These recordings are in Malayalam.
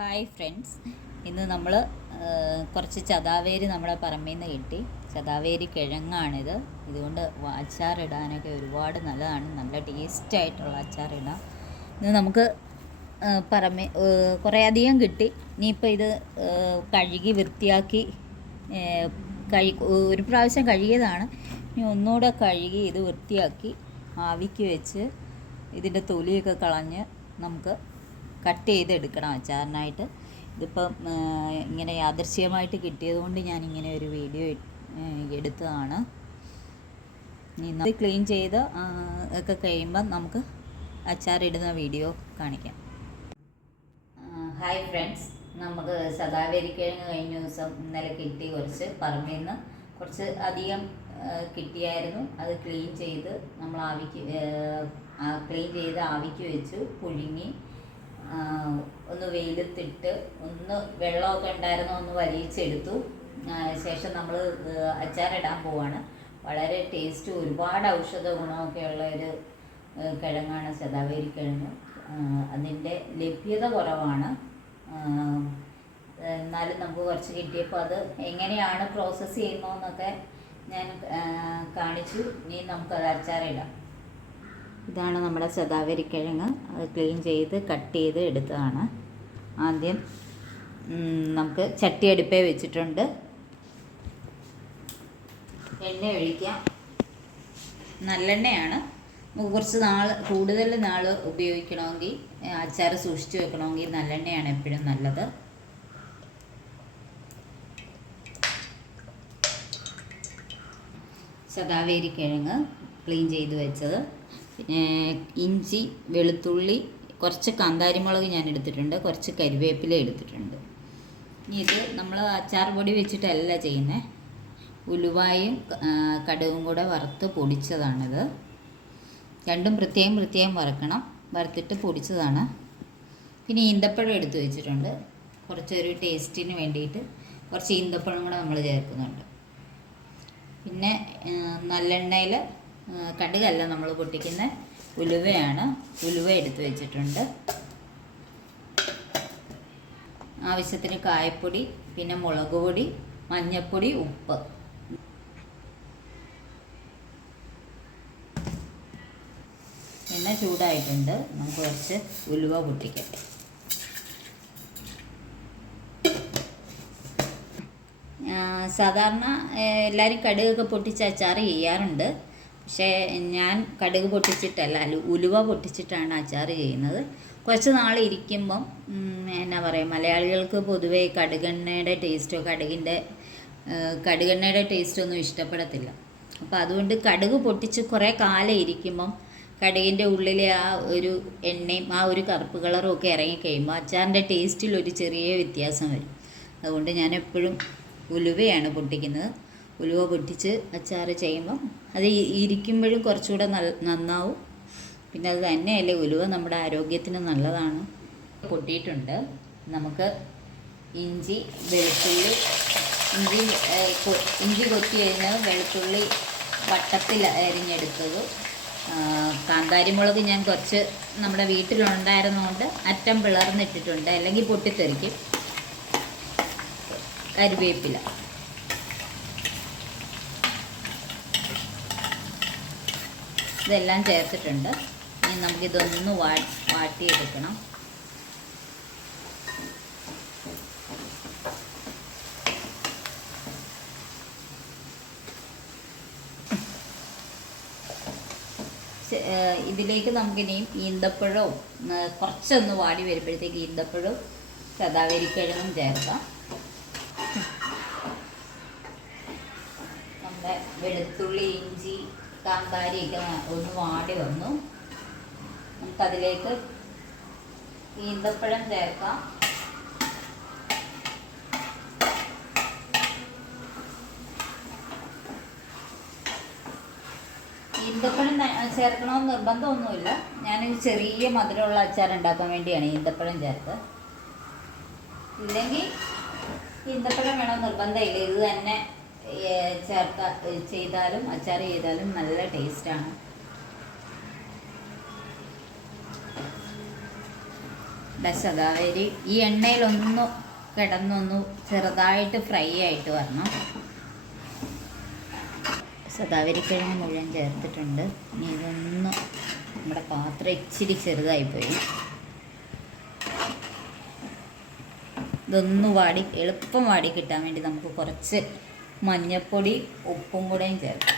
ഹായ് ഫ്രണ്ട്സ്, ഇന്ന് നമ്മൾ കുറച്ച് ചതാവേരി നമ്മുടെ പറമ്പിൽ നിന്ന് കിട്ടി. ചതാവേരി കിഴങ്ങാണിത്. ഇതുകൊണ്ട് അച്ചാറിടാനൊക്കെ ഒരുപാട് നല്ലതാണ്. നല്ല ടേസ്റ്റായിട്ടുള്ള അച്ചാറിടാം. ഇത് നമുക്ക് കുറേ അധികം കിട്ടി. ഇനിയിപ്പോൾ ഇത് കഴുകി വൃത്തിയാക്കി ഒരു പ്രാവശ്യം കഴുകിയതാണ്. ഇനി ഒന്നുകൂടെ കഴുകി ഇത് വൃത്തിയാക്കി ആവിക്ക് വെച്ച് ഇതിൻ്റെ തൊലിയൊക്കെ കളഞ്ഞ് നമുക്ക് കട്ട് ചെയ്തെടുക്കണം അച്ചാറിനായിട്ട്. ഇതിപ്പം ഇങ്ങനെ യാദൃശ്ചികമായിട്ട് കിട്ടിയതുകൊണ്ട് ഞാനിങ്ങനെ ഒരു വീഡിയോ എടുത്തതാണ്. ഇനി ക്ലീൻ ചെയ്ത് ഒക്കെ കഴിയുമ്പം നമുക്ക് അച്ചാറിടുന്ന വീഡിയോ കാണിക്കാം. ഹായ് ഫ്രണ്ട്സ്, നമുക്ക് ശതാവേരിക്കിഴങ്ങ് കഴിഞ്ഞ ദിവസം ഇന്നലെ കിട്ടി. കുറച്ച് പറമ്പിൽ നിന്ന് കുറച്ച് അധികം കിട്ടിയായിരുന്നു. അത് ക്ലീൻ ചെയ്ത് നമ്മൾ ആവിക്ക് വെച്ചു പുഴുങ്ങി ഒന്ന് വെയിലത്തിട്ട് ഒന്ന് വെള്ളമൊക്കെ ഉണ്ടായിരുന്നു ഒന്ന് വലിച്ചെടുത്തു. ശേഷം നമ്മൾ അച്ചാറിടാൻ പോവാണ്. വളരെ ടേസ്റ്റ്, ഒരുപാട് ഔഷധ ഗുണമൊക്കെ ഉള്ള ഒരു കിഴങ്ങാണ് ശതാവേരിക്കിഴങ്ങ്. അതിൻ്റെ ലഭ്യത കുറവാണ്. എന്നാലും നമുക്ക് കുറച്ച് കിട്ടിയപ്പോൾ അത് എങ്ങനെയാണ് പ്രോസസ്സ് ചെയ്യുന്നതെന്നൊക്കെ ഞാൻ കാണിച്ചു. ഇനി നമുക്കത് അച്ചാറിടാം. ഇതാണ് നമ്മുടെ ശതാവേരിക്കിഴങ്ങ്. അത് ക്ലീൻ ചെയ്ത് കട്ട് ചെയ്ത് എടുത്തതാണ്. ആദ്യം നമുക്ക് ചട്ടി അടുപ്പേ വെച്ചിട്ടുണ്ട്. എണ്ണ ഒഴിക്കാം. നല്ലെണ്ണയാണ്. നമുക്ക് കുറച്ച് കൂടുതൽ നാൾ ഉപയോഗിക്കണമെങ്കിൽ, അച്ചാർ സൂക്ഷിച്ച് വെക്കണമെങ്കിൽ നല്ലെണ്ണയാണ് എപ്പോഴും നല്ലത്. ശതാവേരിക്കിഴങ്ങ് ക്ലീൻ ചെയ്ത് വെച്ചത്, പിന്നെ ഇഞ്ചി, വെളുത്തുള്ളി, കുറച്ച് കാന്താരിമുളക് ഞാൻ എടുത്തിട്ടുണ്ട്, കുറച്ച് കരിവേപ്പില എടുത്തിട്ടുണ്ട്. ഇനി ഇത് നമ്മൾ അച്ചാർ പൊടി വെച്ചിട്ടല്ല ചെയ്യുന്നത്. ഉലുവായും കടുകും കൂടെ വറുത്ത് പൊടിച്ചതാണിത്. രണ്ടും പ്രത്യേകം വറുക്കണം. വറുത്തിട്ട് പൊടിച്ചതാണ്. പിന്നെ ഈന്തപ്പഴം എടുത്ത് വെച്ചിട്ടുണ്ട്. കുറച്ചൊരു ടേസ്റ്റിന് വേണ്ടിയിട്ട് കുറച്ച് ഈന്തപ്പഴം കൂടെ നമ്മൾ ചേർക്കുന്നുണ്ട്. പിന്നെ നല്ലെണ്ണയിൽ, കടുകല്ല നമ്മൾ പൊട്ടിക്കുന്ന, ഉലുവയാണ്. ഉലുവ എടുത്ത് വെച്ചിട്ടുണ്ട്. ആവശ്യത്തിന് കായപ്പൊടി, പിന്നെ മുളക് പൊടി, മഞ്ഞൾപ്പൊടി, ഉപ്പ്. എണ്ണ ചൂടായിട്ടുണ്ട്. നമുക്ക് കുറച്ച് ഉലുവ പൊട്ടിക്കട്ടെ. സാധാരണ എല്ലാവരും കടുകൊക്കെ പൊട്ടിച്ച് അച്ചാർ ചെയ്യാറുണ്ട്. പക്ഷേ ഞാൻ കടുക് പൊട്ടിച്ചിട്ടല്ല, ഉലുവ പൊട്ടിച്ചിട്ടാണ് അച്ചാർ ചെയ്യുന്നത്. കുറച്ച് നാൾ ഇരിക്കുമ്പം എന്നാ പറയുക, മലയാളികൾക്ക് പൊതുവേ കടുകെണ്ണയുടെ ടേസ്റ്റൊന്നും ഇഷ്ടപ്പെടത്തില്ല. അപ്പോൾ അതുകൊണ്ട് കടുക് പൊട്ടിച്ച് കുറേ കാലം ഇരിക്കുമ്പം കടുകിൻ്റെ ഉള്ളിലെ ആ ഒരു എണ്ണയും ആ ഒരു കറുപ്പ് കളറും ഒക്കെ ഇറങ്ങിക്കഴിയുമ്പോൾ അച്ചാറിൻ്റെ ടേസ്റ്റിൽ ഒരു ചെറിയ വ്യത്യാസം വരും. അതുകൊണ്ട് ഞാൻ എപ്പോഴും ഉലുവയാണ് പൊട്ടിക്കുന്നത്. ഉലുവ പൊട്ടിച്ച് അച്ചാർ ചെയ്യുമ്പം അത് ഇരിക്കുമ്പോഴും കുറച്ചുകൂടെ നന്നാവും. പിന്നെ അത് തന്നെയല്ലേ, ഉലുവ നമ്മുടെ ആരോഗ്യത്തിന് നല്ലതാണ്. പൊട്ടിയിട്ടുണ്ട്. നമുക്ക് ഇഞ്ചി, വെളുത്തുള്ളി, ഇഞ്ചി കൊത്തി കഴിഞ്ഞത്, വെളുത്തുള്ളി വട്ടത്തിൽ അരിഞ്ഞെടുത്തത്, കാന്താരിമുളക് ഞാൻ കുറച്ച് നമ്മുടെ വീട്ടിലുണ്ടായിരുന്നതുകൊണ്ട് അറ്റം പിളർന്നിട്ടിട്ടുണ്ട്, അല്ലെങ്കിൽ പൊട്ടിത്തെറിക്കും. കരിവേപ്പില, ഇതെല്ലാം ചേർത്തിട്ടുണ്ട്. ഇനി നമുക്കിതൊന്ന് വാട്ടിയെടുക്കണം. ഇതിലേക്ക് നമുക്കിനിയും ഈന്തപ്പഴവും കുറച്ചൊന്ന് വാടി വരുമ്പോഴത്തേക്ക് ഈന്തപ്പഴവും ശതാവേരിക്കിഴങ്ങും ചേർക്കാം. നമ്മുടെ വെളുത്തുള്ളി, ഇഞ്ചി, കാന്താരിയൊക്കെ ഒന്ന് വാടി വന്നു. നമുക്കതിലേക്ക് ഈന്തപ്പഴം ചേർക്കാം. ഈന്തപ്പഴം ചേർക്കണമെന്ന് നിർബന്ധമൊന്നുമില്ല. ഞാനൊരു ചെറിയ മധുരമുള്ള അച്ചാർ ഉണ്ടാക്കാൻ വേണ്ടിയാണ് ഈന്തപ്പഴം ചേർത്ത്. ഇല്ലെങ്കിൽ ഈന്തപ്പഴം വേണമെന്ന് നിർബന്ധമില്ല. ഇത് തന്നെ ചെയ്താലും അച്ചാർ ചെയ്താലും നല്ല ടേസ്റ്റാണ്. ശതാവരി ഈ എണ്ണയിലൊന്ന് കിടന്നൊന്ന് ചെറുതായിട്ട് ഫ്രൈ ആയിട്ട് വരണം. ശതാവരിക്കിഴങ്ങ് മുഴുവൻ ചേർത്തിട്ടുണ്ട്. ഇനി ഇതൊന്ന് നമ്മുടെ പാത്രം ഇച്ചിരി ചെറുതായിപ്പോയി. ഇതൊന്ന് എളുപ്പം വാടി കിട്ടാൻ വേണ്ടി നമുക്ക് കുറച്ച് മഞ്ഞൾപ്പൊടി ഉപ്പും കൂടെയും ചേർക്കാം.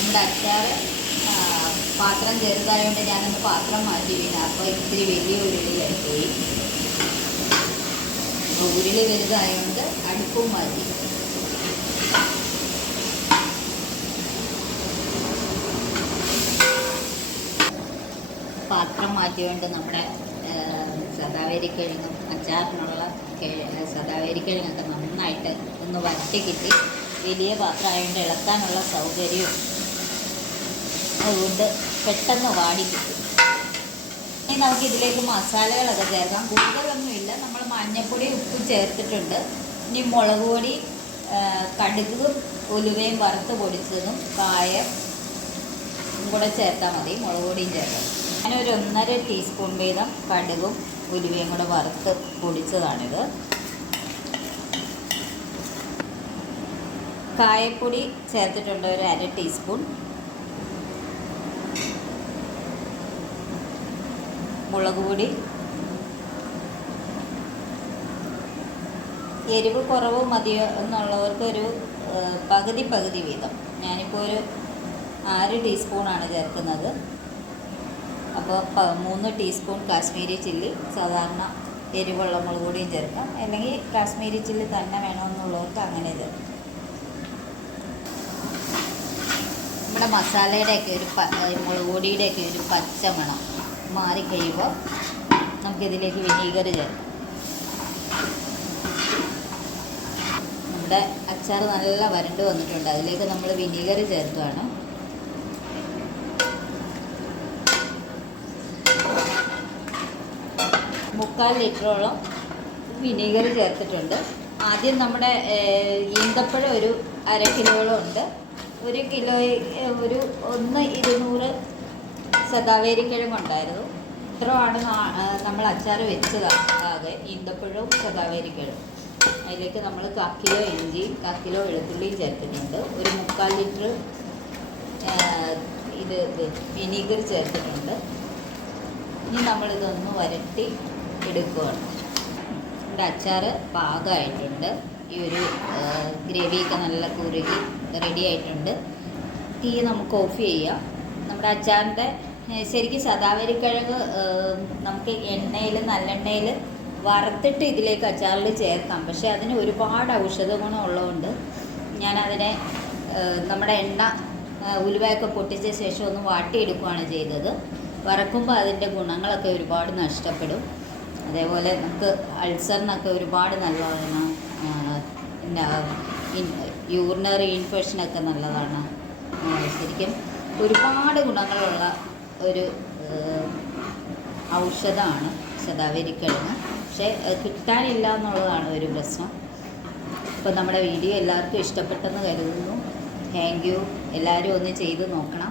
നമ്മുടെ അച്ചാർ പാത്രം ചെറുതായതുകൊണ്ട് ഞാനൊന്ന് പാത്രം മാറ്റി വീണു. അപ്പോൾ ഇത്തിരി വലിയ ഉരുളിയായി പോയി. ഉരുളി വലുതായതുകൊണ്ട് അടുപ്പും മാറ്റി. പാത്രം മാറ്റിയുകൊണ്ട് നമ്മുടെ ശതാവരിക്കിഴങ്ങും അച്ചാറിനുള്ള ശതാവരിക്കിഴങ്ങൊക്കെ നന്നായിട്ട് ഒന്ന് വരട്ടി കിട്ടി. വലിയ പാത്രമായതുകൊണ്ട് ഇളക്കാനുള്ള സൗകര്യവും അതുകൊണ്ട് പെട്ടെന്ന് വാടി കിട്ടും. ഇനി നമുക്കിതിലേക്ക് മസാലകളൊക്കെ ചേർക്കാം. കൂടുതലൊന്നുമില്ല. നമ്മൾ മഞ്ഞൾപ്പൊടി ഉപ്പും ചേർത്തിട്ടുണ്ട്. ഇനി മുളക് പൊടി, കടുകും ഉലുവയും വറുത്ത് പൊടിച്ചതും കായം കൂടെ ചേർത്താൽ മതി. മുളക് പൊടിയും ചേർക്കാം. ഞാനൊരു 1.5 ടീസ്പൂൺ വീതം കടുകും ഉലുവയും കൂടെ വറുത്ത് പൊടിച്ചതാണിത്. കായപ്പൊടി ചേർത്തിട്ടുണ്ട് ഒരു 1/2 ടീസ്പൂൺ. മുളക് പൊടി, എരിവ് കുറവ് മതിയോ എന്നുള്ളവർക്കൊരു പകുതി വീതം. ഞാനിപ്പോൾ ഒരു 6 ടീസ്പൂണാണ് ചേർക്കുന്നത്. അപ്പോൾ 3 ടീസ്പൂൺ കാശ്മീരി ചില്ലി, സാധാരണ എരിവുള്ള മുളക് പൊടിയും ചേർക്കാം. അല്ലെങ്കിൽ കാശ്മീരി ചില്ലി തന്നെ വേണമെന്നുള്ളവർക്ക് അങ്ങനെ ചേർക്കാം. നമ്മുടെ മസാലയുടെയൊക്കെ മുളക് പൊടിയുടെയൊക്കെ ഒരു പച്ച മണം മാറിക്കഴിയുമ്പോൾ നമുക്കിതിലേക്ക് വിനീഗർ ചേർക്കാം. നമ്മുടെ അച്ചാർ നല്ല വരണ്ട് വന്നിട്ടുണ്ട്. അതിലേക്ക് നമ്മൾ വിനീഗർ ചേർക്കുകയാണ്. മുക്കാൽ ലിറ്ററോളം വിനീഗർ ചേർത്തിട്ടുണ്ട്. ആദ്യം നമ്മുടെ ഈന്തപ്പഴം ഒരു 1/2 കിലോളം ഉണ്ട്. 1 കിലോ ഒരു 200 ശതാവരിക്കിഴങ്ങുണ്ടായിരുന്നു. ഇത്രയാണ് നമ്മൾ അച്ചാർ വെച്ചതാണ്. ആകെ ഈന്തപ്പഴവും ശതാവരിക്കിഴങ്ങും. അതിലേക്ക് നമ്മൾ 1 കിലോ ഇഞ്ചിയും 1 കിലോ വെളുത്തുള്ളിയും ചേർത്തിട്ടുണ്ട്. ഒരു 3/4 ലിറ്റർ വിനീഗർ ചേർത്തിട്ടുണ്ട്. ഇനി നമ്മളിതൊന്ന് വരട്ടി എടുക്കുകയാണ്. നമ്മുടെ അച്ചാർ പാകമായിട്ടുണ്ട്. ഈ ഒരു ഗ്രേവിയൊക്കെ നല്ല കുറുകി റെഡി ആയിട്ടുണ്ട്. തീ നമുക്ക് ഓഫ് ചെയ്യാം. നമ്മുടെ അച്ചാറിൻ്റെ ശരിക്കും ശതാവരിക്കിഴങ്ങ് നമുക്ക് നല്ലെണ്ണയിൽ വറുത്തിട്ട് ഇതിലേക്ക് അച്ചാറിൽ ചേർക്കാം. പക്ഷേ അതിന് ഒരുപാട് ഔഷധ ഗുണം ഉള്ളതുകൊണ്ട് ഞാനതിനെ നമ്മുടെ ഉലുവയൊക്കെ പൊട്ടിച്ച ശേഷം ഒന്ന് വാട്ടിയെടുക്കുകയാണ് ചെയ്തത്. വറക്കുമ്പോൾ അതിൻ്റെ ഗുണങ്ങളൊക്കെ ഒരുപാട് നഷ്ടപ്പെടും. അതേപോലെ നമുക്ക് അൾസറിനൊക്കെ ഒരുപാട് നല്ലതാണ്. പിന്നെ യൂറിനറി ഇൻഫെക്ഷനൊക്കെ നല്ലതാണ്. ശരിക്കും ഒരുപാട് ഗുണങ്ങളുള്ള ഒരു ഔഷധമാണ് ശതാവരിക്കിഴങ്ങ്. പക്ഷേ കിട്ടാനില്ല എന്നുള്ളതാണ് ഒരു പ്രശ്നം. അപ്പോൾ നമ്മുടെ വീഡിയോ എല്ലാവർക്കും ഇഷ്ടപ്പെട്ടെന്ന് കരുതുന്നു. Thank you. എല്ലാവരും ഒന്ന് ചെയ്ത് നോക്കണം.